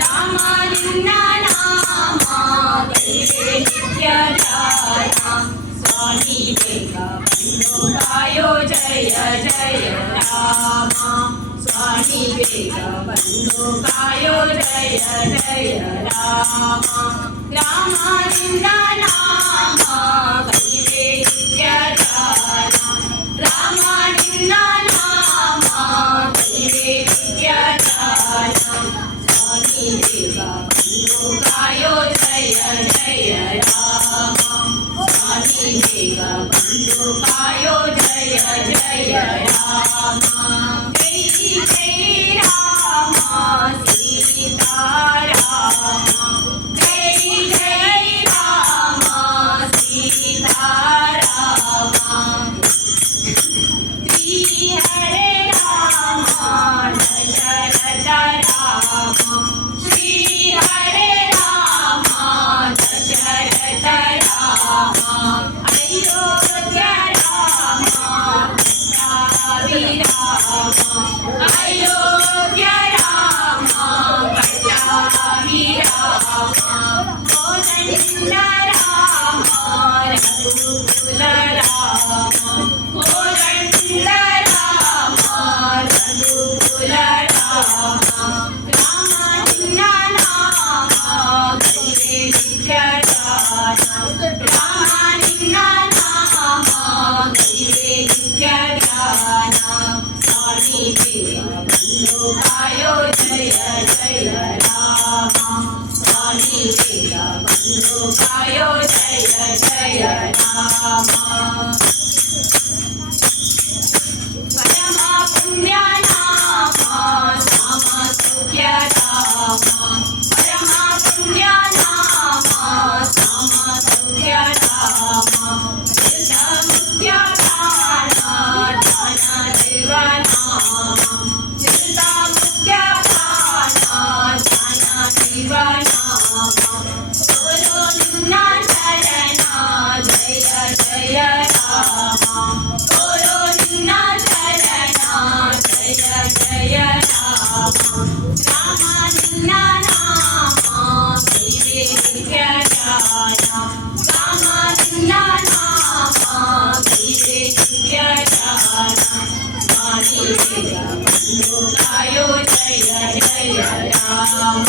ರಾಮ ನಿನ್ನ ನಾಮ ಗೈರೆ ನಿತ್ಯ ಧ್ಯಾನ ಸ್ವಾಮಿ ಬೇಗ ಬಂದು ಕಾಯೋ ಜಯ ಜಯ ರಾಮ ಸ್ವಾಮಿ ಬೇಗ ಬಂದು ಕಾಯೋ ಜಯ ಜಯ ರಾಮ ರಾಮ ನಿನ್ನ ನಾಮ ಗೈರೆ ನಿತ್ಯ ಧ್ಯಾನ ರಾಮ ನಿನ್ನ ನಾಮ ಗೈರೆ ನಿತ್ಯ ಧ್ಯಾನ ಸ್ವಾಮಿ ಬೇಗ ಬಂದು ಕಾಯೋ ಜಯ ಜಯ ರಾಮ ಸ್ವಾಮಿ ಬೇಗ ಬಂದು ಕಾಯೋ ಜಯ ಜಯ ರಾಮ ಜೈ ಜೈ ರಾಮ ಸೀತಾರಾಮ ಜೈ ಜೈ ರಾಮ ಸೀತಾರಾಮ ಶ್ರೀ ಹರೇ ರಾಮ ದಶರಥ ರಾಮ ಶ್ರೀ ಹರೇ ರಾಮ ದಶರಥ ರಾಮ ಅಯೋಧ್ಯ ರಾಮ ಪಟ್ಟಾಭಿ ರಾಮ ಅಯೋಧ್ಯ ರಾಮ ಪಟ್ಟಾಭಿ ರಾಮ ಕೋದಂಡ ರಾಮ ರಘುಕುಲ ರಾಮ ಕೋದಂಡ ರಾಮ ರಘುಕುಲ ರಾಮ ರಾಮ ನಿನ್ನ ನಾಮ ಗೈರೆ ನಿತ್ಯ ಧ್ಯಾನ ರಾಮ ನಿನ್ನ ನಾಮ ಗೈರೆ ನಿತ್ಯ ಧ್ಯಾನ ಸ್ವಾಮಿ ಬೇಗ ಬಂದು ಕಾಯೋ ಜಯ ಜಯ ರಾಮ ಸ್ವಾಮಿ ಬೇಗ ಬಂದು ಕಾಯೋ ಜಯ ಜಯ ರಾಮ ಪರಮ ಪುಣ್ಯ ನಾಮ ರಾಮ ಸೌಖ್ಯ ರಾಮ ಪರಮ ಪುಣ್ಯ ನಾಮ ರಾಮ ಸೌಖ್ಯ ರಾಮ ತೀರ್ಥ ಮುಖ್ಯ ಪ್ರಾಣ ದಾನ ದೈವ ನಾಮ ತೀರ್ಥ ಮುಖ್ಯ ಪ್ರಾಣ ದಾನ ದೈವ ನಾಮ ಸೋಲೋ ನಿನ್ನ ಶರಣ ಜಯ ಜಯ ರಾಮ ಸೋಲೋ ನಿನ್ನ ಶರಣ ಜಯ ಜಯ ರಾಮ ರಾಮ ನಿನ್ನ ನಾಮ ಗೈರೆ ನಿತ್ಯ ಧ್ಯಾನ ರಾಮ ನಿನ್ನ ನಾಮ ಗೈರೆ ನಿತ್ಯ ಧ್ಯಾನ ಸ್ವಾಮಿ ಬೇಗ ಬಂದು ಕಾಯೋ ಜಯ ಜಯ ರಾಮ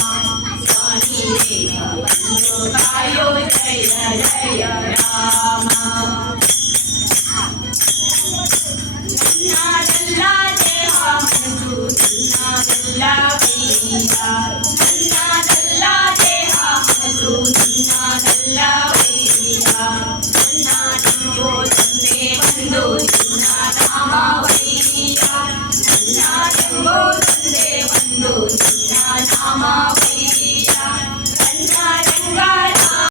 ಸ್ವಾಮಿ ಬೇಗ ಬಂದು ಕಾಯೋ ಜಯ ಜಯ ರಾಮ ನನ್ನದಲ್ಲ ದೇಹ ಮನಸ್ಸು ನಿನ್ನದಲ್ಲ ವೈರ ನನ್ನದಲ್ಲ ದೇಹ ಮನಸ್ಸು ನಿನ್ನದಲ್ಲ ವೈರ ನನ್ನ ನಂಬೋ ತಂದೆ ಬಂದು ನಿನ್ನ ನಾಮ ವೈರ ನನ್ನ ನಂಬೋ ತಂದೆ ಬಂದು ನಿನ್ನ ನಾಮ